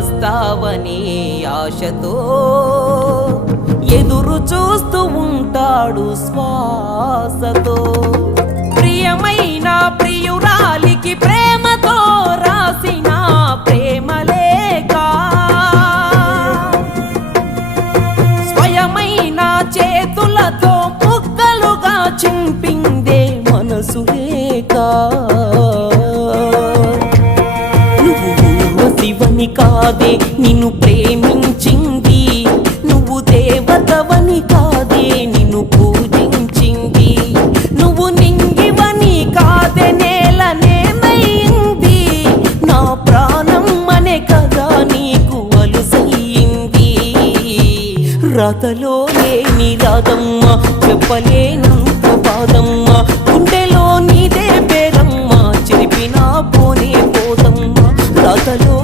వస్తావని ఆశతో ఎదురు చూస్తూ ఉంటాడు శ్వాసతో. ప్రియమైన ప్రియురాలికి ప్రేమతో రాసిన ప్రేమలేఖ స్వయమైన చేతులతో ముక్కలుగా చింపిందే మనసు లేక. నువ్వు ఊర్వశివని కాదే నిన్ను ప్రేమించింది, నువ్వు దేవతవని కాదే నిన్ను పూజించింది, నువ్వు నింగివని కాదే నేలనేమైంది, నా ప్రాణం అనే కదా నీకు అలుసయ్యింది. రాతలో లేని రాదమ్మ, చెప్పలేనంత బాధమ్మ, గుండెలో నీదే పేరమ్మ, చెరిపినా పోనే పోదమ్మ. రాతలో